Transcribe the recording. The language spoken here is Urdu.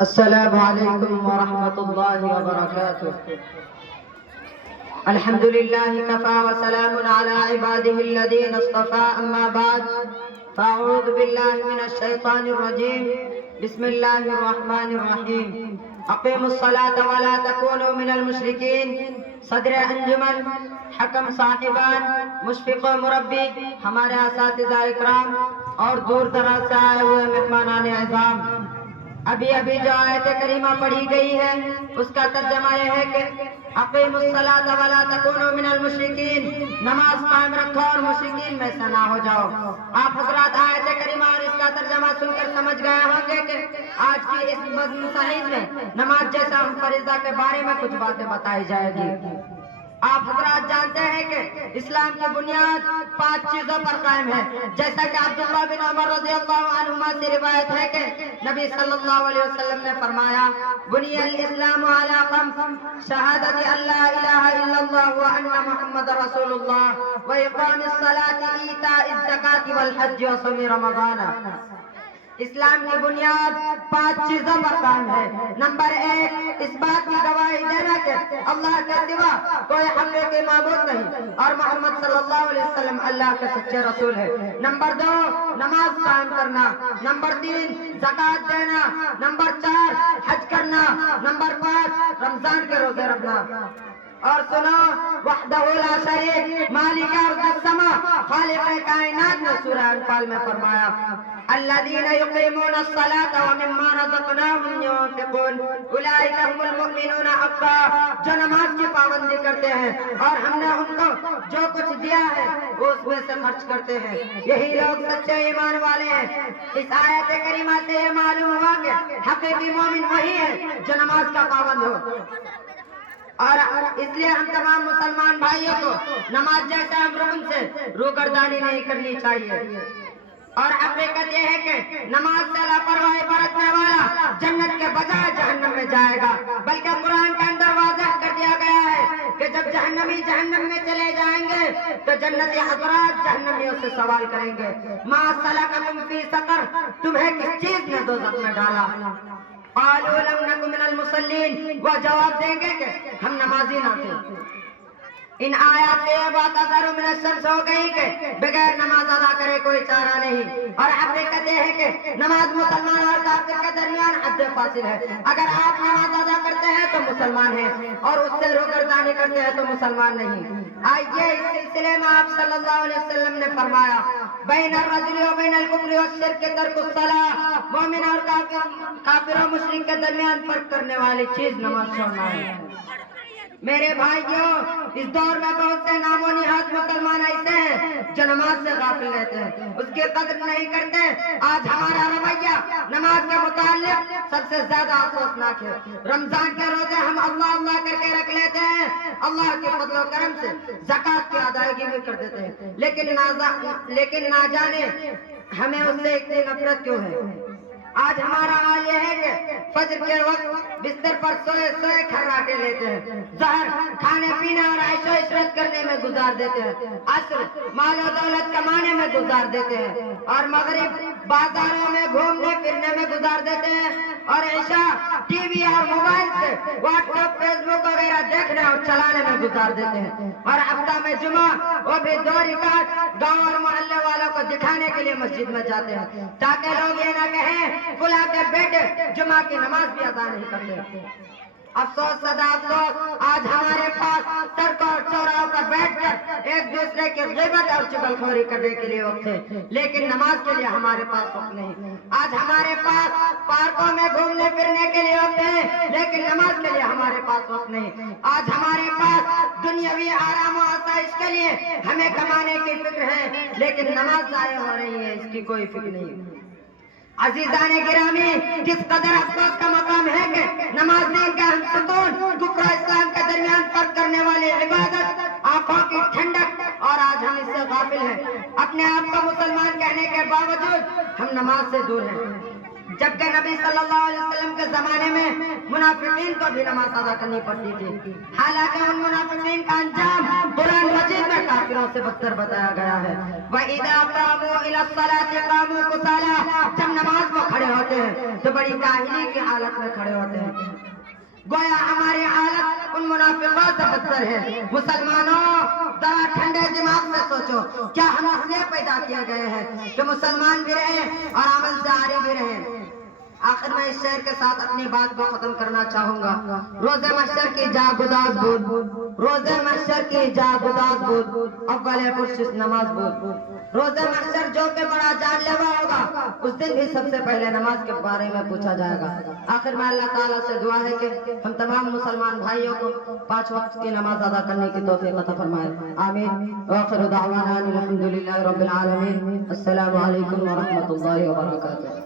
السلام علیکم ورحمۃ اللہ وبرکاتہ۔ الحمد للہ کفا وسلام علی عباده الذین اصطفى، اما بعد فاعوذ باللہ من الشیطان الرجیم، بسم اللہ الرحمن الرحیم۔ اقیموا الصلاة ولا تکونوا من المشرکین۔ صدر انجمن، حکم صاحبان، مشفق و مربی، ہمارے اساتذہ اکرام اور دور دراز سے آئے ہوئے مہمانان اعظام، ابھی جو آیت کریمہ پڑھی گئی ہے اس کا ترجمہ یہ ہے کہ اقیموا الصلاة ولا تکونوا من المشرکین، نماز قائم رکھو اور مشرکین میں سے نہ ہو جاؤ۔ آپ حضرات آیت کریمہ اور اس کا ترجمہ سن کر سمجھ گئے ہوں گے کہ آج کی اس مصاحب میں نماز جیسا فریضہ کے بارے میں کچھ باتیں بتائی جائے گی۔ آپ حضرات جانتے ہیں کہ اسلام کی بنیاد 5 چیزوں پر قائم ہے، جیسا کہ عبداللہ بن عمر رضی اللہ عنہما سے روایت ہے کہ نبی صلی اللہ علیہ وسلم نے فرمایا، بنی الاسلام علی 5، شہادت ان لا الہ الا اللہ وان محمد رسول اللہ، واقام الصلاۃ، ایتاء الزکاۃ، والحج وصوم رمضان۔ اسلام کی بنیاد 5 چیزوں پر قائم ہے۔ نمبر 1، اس بات کی گواہی دینا کہ اللہ کے سوا کوئی حقیقی معبود نہیں اور محمد صلی اللہ علیہ وسلم اللہ کے سچے رسول ہے۔ نمبر 2، نماز قائم کرنا۔ نمبر 3، زکوٰۃ دینا۔ نمبر 4، حج کرنا۔ نمبر 5، رمضان کے روزے رکھنا۔ اور سنو، وحدہ لا شریک، مالک ارض السماء، خالق کائنات نے سورہ انفال میں فرمایا، الذین یقیمون الصلاۃ ومما رزقناہم ينفقون، اولئک هم المؤمنون حقا، جو نماز کی پابندی کرتے ہیں اور ہم نے ان کو جو کچھ دیا ہے وہ اس میں سے خرچ کرتے ہیں، یہی لوگ سچے ایمان والے ہیں۔ اس آیت کریمہ سے یہ معلوم ہوا کہ حقیقی مومن وہی ہے جو نماز کا پابند ہو، اور اس لیے ہم تمام مسلمان بھائیوں کو نماز جیسے رکن سے روگردانی نہیں کرنی چاہیے۔ اور حقیقت یہ ہے کہ نماز سے لاپرواہی برتنے والا جنت کے بجائے جہنم میں جائے گا، بلکہ قرآن کے اندر واضح کر دیا گیا ہے کہ جب جہنمی جہنم میں چلے جائیں گے تو جنتی حضرات جہنمیوں سے سوال کریں گے، ما سلککم فی سقر، تمہیں کس چیز نے دوزخ میں ڈالا؟ قالوا لم نک من المصلین، وہ جواب دیں گے کہ ہم نمازی نہ تھے۔ ان آیات سے یہ بات اثر من الشمس ہو گئی کہ بغیر نماز ادا کرے کوئی چارہ نہیں، اور حقیقت یہ ہے کہ نماز مسلمان اور کافر کے درمیان حد فاصل ہے۔ اگر آپ نماز ادا کرتے ہیں تو مسلمان ہیں اور اس سے روگردانی کرتے ہیں تو مسلمان نہیں۔ آئیے اس سلسلے میں آپ صلی اللہ علیہ وسلم نے فرمایا، بین الرجل و بین الکفر والشرک ترک الصلاۃ، مومن اور کافر و مشرک کے درمیان فرق کرنے والی چیز نماز چھوڑنا ہے۔ میرے بھائیوں، اس دور میں بہت سے نام و نہاد مسلمان ایسے ہیں جو نماز سے غافل رہتے ہیں، اس کی قدر نہیں کرتے۔ آج ہمارا رویہ نماز کے متعلق سب سے زیادہ افسوسناک ہے۔ رمضان کے روزے ہم اللہ اللہ کر کے رکھ لیتے ہیں، اللہ کے فضل و کرم سے زکوٰۃ کی ادائیگی بھی کر دیتے ہیں، لیکن نہ جانے ہمیں اس سے اتنی نفرت کیوں ہے۔ آج ہمارا حال یہ ہے کہ فجر کے وقت بستر پر سوئے کھراٹے لیتے ہیں، ظہر کھانے پینے اور عیش و عشرت کرنے میں گزار دیتے ہیں، عصر مال و دولت کمانے میں گزار دیتے ہیں، اور مغرب بازاروں میں گھومنے پھرنے میں گزار دیتے ہیں، اور عشاء ٹی وی اور موبائل سے واٹس ایپ فیس بک وغیرہ دیکھنے اور چلانے میں گزار دیتے ہیں، اور ہفتہ میں جمعہ وہ بھی 2 رکعت گاؤں اور محلے والوں کو دکھانے کے لیے مسجد میں جاتے ہیں تاکہ لوگ یہ نہ کہیں فلاں کے بیٹے جمعہ کی نماز بھی ادا نہیں کرتے۔ افسوس صدا افسوس، آج ہمارے پاس سڑکوں اور چوراہوں پر بیٹھ کر ایک دوسرے کی غیبت اور چغل خوری کرنے کے لیے وقت ہے، لیکن نماز کے لیے ہمارے پاس وقت نہیں۔ آج ہمارے پاس پارکوں میں گھومنے پھرنے کے لیے وقت ہے، لیکن نماز کے لیے ہمارے پاس وقت نہیں۔ آج ہمارے پاس دنیاوی آرام و آسائش کے لیے ہمیں کمانے کی فکر ہے، لیکن نماز ضائع ہو رہی ہے، اس کی کوئی فکر نہیں۔ عزیزان گرامی، کس قدر افسوس کا مقام ہے کہ نماز دین کا ہم ستون، کفر و اسلام کے درمیان فرق کرنے والی عبادت، آنکھوں کی ٹھنڈک، اور آج ہم اس سے غافل ہیں۔ اپنے آپ کو مسلمان کہنے کے باوجود ہم نماز سے دور ہیں، جبکہ نبی صلی اللہ علیہ وسلم کے زمانے میں منافقین کو بھی نماز ادا کرنی پڑتی تھی، حالانکہ ان منافقین کا انجام قرآن مجید میں کافروں سے بدتر بتایا گیا ہے۔ وَإِذَا قَامُوا إِلَى الصَّلَاةِ قَامُوا كُسَالَىٰ، بڑی کاہلی کی حالت میں کھڑے ہوتے ہیں. گویا ہماری حالت ان منافقوں سے بدتر ہے. مسلمانوں ذرا ٹھنڈے دماغ سے سوچو, کیا ہم اس لیے پیدا کیے گئے ہیں کہ مسلمان بھی رہیں اور عمل سے عاری بھی رہیں؟ آخر میں اس شعر کے ساتھ اپنی بات کو ختم کرنا چاہوں گا. روز محشر کی جاگداز بود, روز محشر کی جاگداز بود, اول پرشش نماز بود. روز محشر جو کہ بڑا جان لیوا ہوگا, اس دن بھی سب سے پہلے نماز کے بارے میں پوچھا جائے گا. آخر میں اللہ تعالیٰ سے دعا ہے کہ ہم تمام مسلمان بھائیوں کو 5 وقت کی نماز ادا کرنے کی توفیق عطا فرمائے. آمین. وآخر دعوانا الحمدللہ رب العالمین. السلام علیکم ورحمۃ اللہ وبرکاتہ.